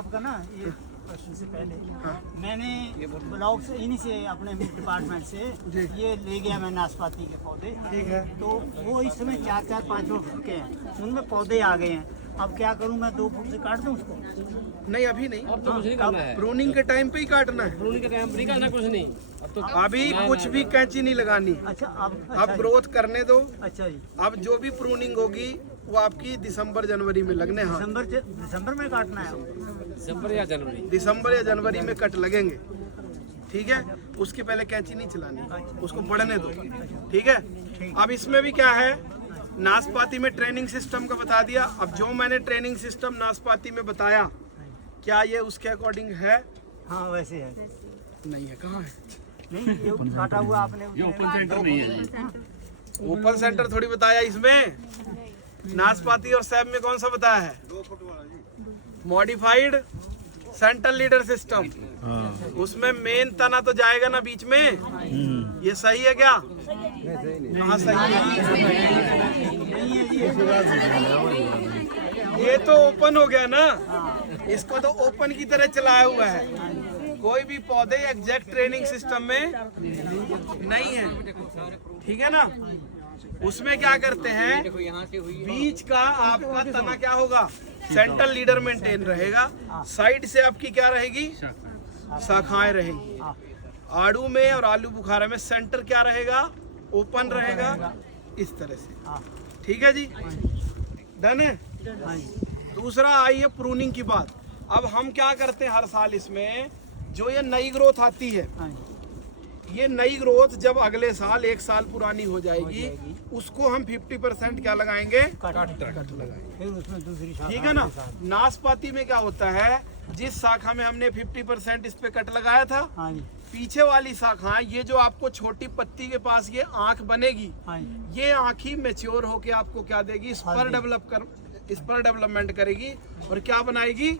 आपका ना ये क्वेश्चन से पहले मैंने ब्लॉक से इन्हीं से अपने डिपार्टमेंट से ये ले गया मैं नाशपाती के पौधे। ठीक है। तो वो इस समय 4-5 फुट के हैं, उनमें पौधे आ गए हैं। अब क्या करूं मैं, 2 फुट से काट दूं उसको? नहीं अभी नहीं, अब तो कुछ नहीं करना है। प्रूनिंग के टाइम पे ही काटना है। प्रूनिंग के टाइम नहीं करना कुछ नहीं। अब तो अभी कुछ भी कैंची नहीं लगानी। अच्छा अब ग्रोथ करने दो। अच्छा जी, अब जो भी प्रूनिंग होगी वो आपकी दिसंबर जनवरी में लगने। हाँ, दिसंबर में काटना है। दिसंबर या जनवरी, दिसंबर या जनवरी में कट लगेंगे। ठीक है, उसके पहले कैंची नहीं चलानी, उसको बढ़ने दो। ठीक है। अब इसमें भी क्या है, नाशपाती में ट्रेनिंग सिस्टम का बता दिया। अब जो मैंने ट्रेनिंग सिस्टम नाशपाती में बताया, क्या ये उसके अकॉर्डिंग है? हाँ वैसे है। नहीं है। कहाँ है? नहीं ये काटा हुआ आपने, ये ओपन सेंटर नहीं है। ओपन सेंटर थोड़ी बताया इसमें। नाशपाती और सैब में कौन सा बताया है? Modified central leader system. उसमें मेन तना तो जाएगा ना बीच में। ये सही है क्या? हाँ सही है। ये तो ओपन हो गया ना, इसको तो ओपन की तरह चलाया हुआ है। कोई भी पौधे एग्जैक्ट ट्रेनिंग सिस्टम में नहीं है। ठीक है ना। उसमें क्या करते हैं, बीच का आपका तना क्या होगा, सेंट्रल लीडर मेंटेन रहेगा। साइड से आपकी क्या रहेगी, शाखाएं रहेंगी। आड़ू में और आलू बुखारा में सेंटर क्या रहेगा, ओपन रहेगा इस तरह से। ठीक है जी, डन है। दूसरा आई है प्रूनिंग की बात। अब हम क्या करते हैं हर साल, इसमें जो ये नई ग्रोथ आती है, ये नई ग्रोथ जब अगले साल 1 साल पुरानी हो जाएगी, उसको हम 50% क्या लगाएंगे, कट लगाएंगे। फिर उसमें दूसरी शाखा। ठीक है ना। नाशपाती में क्या होता है, जिस शाखा में हमने 50% इस पे कट लगाया था, हाँ जी, पीछे वाली शाखा, ये जो आपको छोटी पत्ती के पास ये आंख बनेगी, हाँ जी, ये आंख ही मैच्योर होके आपको क्या देगी, इस पर डेवलपमेंट करेगी और क्या बनाएगी,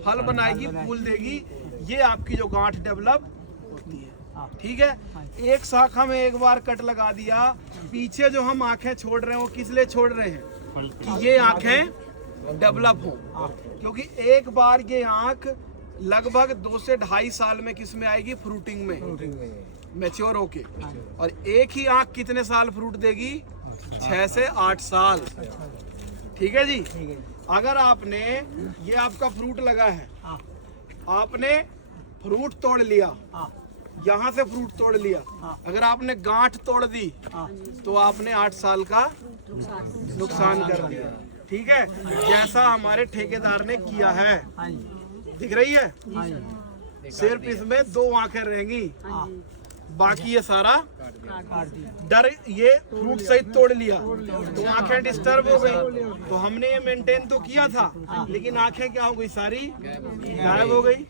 फल बनाएगी, फूल देगी। ये आपकी जो गांठ डेवलप होती है। ठीक है। एक शाखा में एक बार कट लगा दिया, पीछे जो हम आंखें छोड़ रहे हैं वो किस लिए छोड़ रहे हैं, कि ये आंखें डेवलप हो। क्योंकि एक बार ये आंख लगभग 2 से 2.5 साल में किस में आएगी, फ्रूटिंग में, मैच्योर होके। और एक ही आंख कितने साल फ्रूट देगी, 6 से 8 साल। ठीक है जी। अगर आपने, ये आपका फ्रूट लगा है, आपने फ्रूट तोड़ लिया, यहाँ से फ्रूट तोड़ लिया, अगर आपने गांठ तोड़ दी तो आपने 8 साल का नुकसान कर दिया। ठीक है, जैसा हमारे ठेकेदार ने किया है। दिख रही है, सिर्फ इसमें 2 आंखें रहेंगी, बाकी ये सारा डर, ये फ्रूट सहित तोड़ लिया तो आंखें डिस्टर्ब हो गई। तो हमने ये मेंटेन तो किया था, लेकिन आंखें क्या हो गई, सारी गायब हो गई।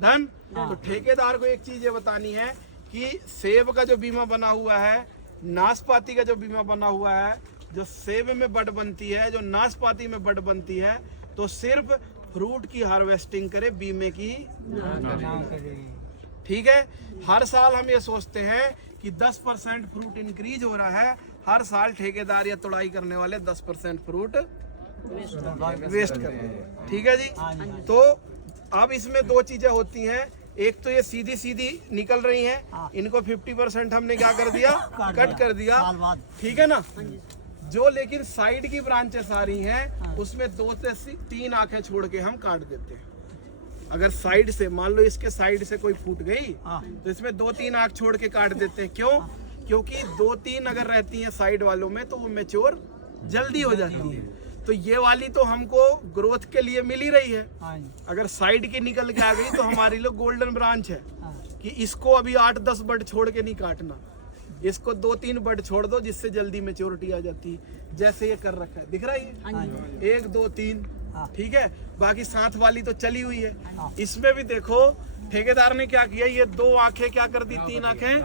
धन। तो ठेकेदार को एक चीज ये बतानी है कि सेब का जो बीमा बना हुआ है, नाशपाती का जो बीमा बना हुआ है, जो सेब में बड बनती है, जो नाशपाती में बड बनती है, तो सिर्फ फ्रूट की हार्वेस्टिंग करे, बीमे की। ठीक है। हर साल हम ये सोचते हैं कि 10% फ्रूट इंक्रीज हो रहा है, हर साल ठेकेदार या तोड़ाई करने वाले 10% फ्रूट वेस्ट कर रहे हैं। ठीक है जी। तो अब इसमें 2 चीजें होती हैं, एक तो ये सीधी निकल रही हैं, इनको 50% हमने क्या कर दिया, कट कर दिया। ठीक है ना। जो लेकिन साइड की ब्रांचेस आ रही हैं, उसमें 2 से 3 आंखें छोड़ के हम काट देते हैं। अगर साइड से, मान लो इसके साइड से कोई फूट गई, तो इसमें 2-3 आंख छोड़ के काट देते हैं। क्यों? क्योंकि 2-3 अगर रहती हैं साइड वालों में तो वो मैच्योर जल्दी हो जाती है। तो ये वाली तो हमको ग्रोथ के लिए मिल ही रही है। अगर साइड की निकल के आ गई तो हमारी लोग गोल्डन ब्रांच है कि इसको अभी 8-10 बड छोड़ के नहीं काटना, इसको 2-3 बड छोड़ दो, जिससे जल्दी मैच्योरिटी आ जाती है। जैसे ये कर रखा है, दिख रहा है, 1 2 3। ठीक है। बाकी साथ वाली तो चली हुई है। इसमें भी देखो ठेकेदार ने क्या किया, ये 2 आंखें क्या कर दी, 3 आंखें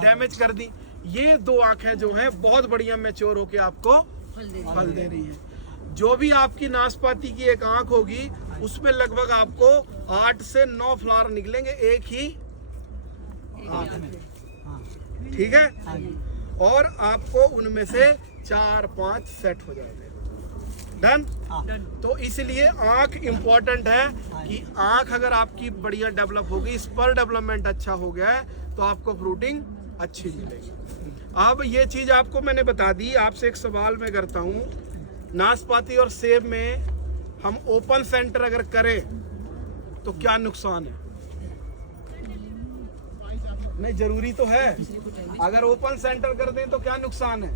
डैमेज कर दी। ये 2 आंखें जो हैं बहुत बढ़िया मैच्योर होके आपको फल दे रही है। जो भी आपकी नाशपाती की एक आंख होगी, उसमें लगभग आपको 8 से 9 फ्लावर निकलेंगे एक ही आंख में। ठीक है। और आपको उनमें से 4-5 सेट हो जाते हैं। डन। हाँ तो इसलिए आंख इम्पोर्टेंट है कि आंख अगर आपकी बढ़िया डेवलप हो गई, स्पर डेवलपमेंट अच्छा हो गया है, तो आपको फ्रूटिंग अच्छी मिलेगी। अब ये चीज़ आपको मैंने बता दी। आपसे एक सवाल मैं करता हूँ, नाशपाती और सेब में हम ओपन सेंटर अगर करें तो क्या नुकसान है? नहीं, जरूरी तो है। अगर ओपन सेंटर कर दें तो क्या नुकसान है?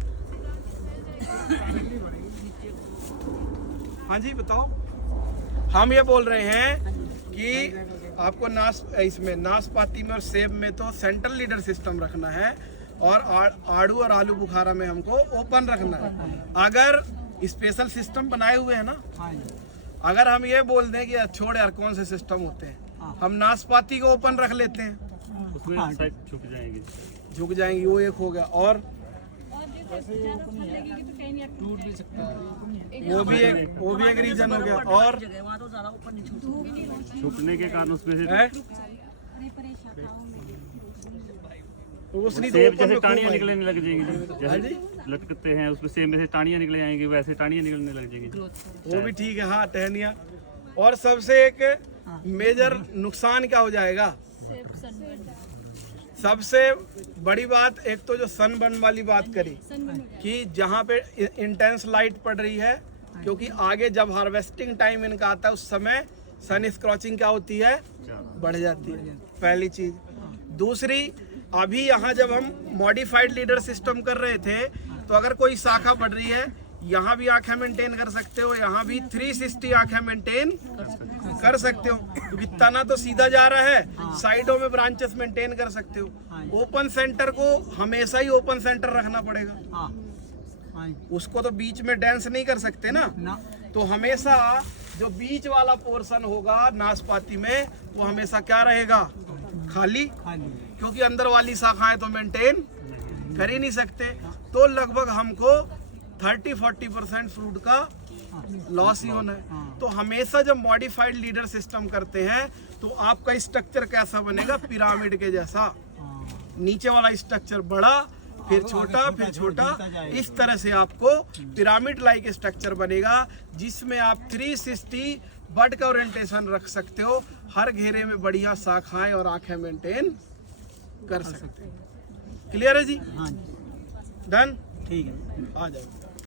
हाँ जी बताओ। हम ये बोल रहे हैं कि आपको इसमें नाशपाती में और सेब में तो सेंट्रल लीडर सिस्टम रखना है, और आड़ू और आलू बुखारा में हमको ओपन रखना है। अगर स्पेशल सिस्टम बनाए हुए हैं ना, हाँ जी, अगर हम ये बोल दें कि छोड़ यार कौन से सिस्टम होते हैं, हम नाशपाती को ओपन रख लेते हैं, उसमें साइड झुक जाएंगे। झुक जाएंगी, वो एक हो गया। और टूट भी सकता है। वो भी एक रीजन हो गया। और झुकने के कारण उसमें से है रोशनी तो सेब open जैसे में खूब टाणियां आएगी। निकलने लग जाएंगी, हाँ जैसे जी, लटकते हैं उसमें सेब में से टाणियां निकले आएंगी, वैसे टाणियां निकलने लग जाएंगी। वो भी ठीक है। हाँ, टहनिया। और सबसे एक मेजर नुकसान क्या हो जाएगा? सबसे बड़ी बात, एक तो जो सनबर्न वाली बात करी कि जहाँ पे इंटेंस लाइट पड़ रही है, क्योंकि आगे जब हार्वेस्टिंग टाइम इनका आता है उस समय सन स्क्रॉचिंग क्या होती है? बढ़ जाती है, पहली चीज। दूसरी, अभी यहाँ जब हम मॉडिफाइड लीडर सिस्टम कर रहे थे, तो अगर कोई शाखा बढ़ रही है, यहाँ भी आंखें मेंटेन कर सकते हो, यहाँ भी 360 आंखें मेंटेन कर सकते हो, क्योंकि तना तो सीधा जा रहा है, साइडों में ब्रांचेस मेंटेन कर सकते हो। ओपन सेंटर को हमेशा ही ओपन सेंटर रखना पड़ेगा, हाँ हाँ जी, उसको तो बीच में डांस नहीं कर सकते ना। ना तो हमेशा जो बीच वाला पोर्शन होगा नाशपाती में, वो हमेशा क्या रहेगा? खाली, खाली। क्योंकि अंदर वाली शाखाएं तो मेंटेन कर ही नहीं सकते। तो लगभग हमको 30-40% फ्रूट का लॉस ही होना है। तो हमेशा जब मॉडिफाइड लीडर सिस्टम करते हैं तो आपका स्ट्रक्चर कैसा बनेगा? पिरामिड के जैसा। नीचे वाला स्ट्रक्चर बड़ा, फिर छोटा, फिर छोटा, इस तरह से आपको पिरामिड लाइक स्ट्रक्चर बनेगा, जिसमें आप 360 बर्ड का ओरिएंटेशन रख सकते हो। हर घेरे में बढ़िया शाखाएं और आंखें मेंटेन कर सकते हो। क्लियर है जी? हाँ जी, डन। ठीक है। आ जाओ।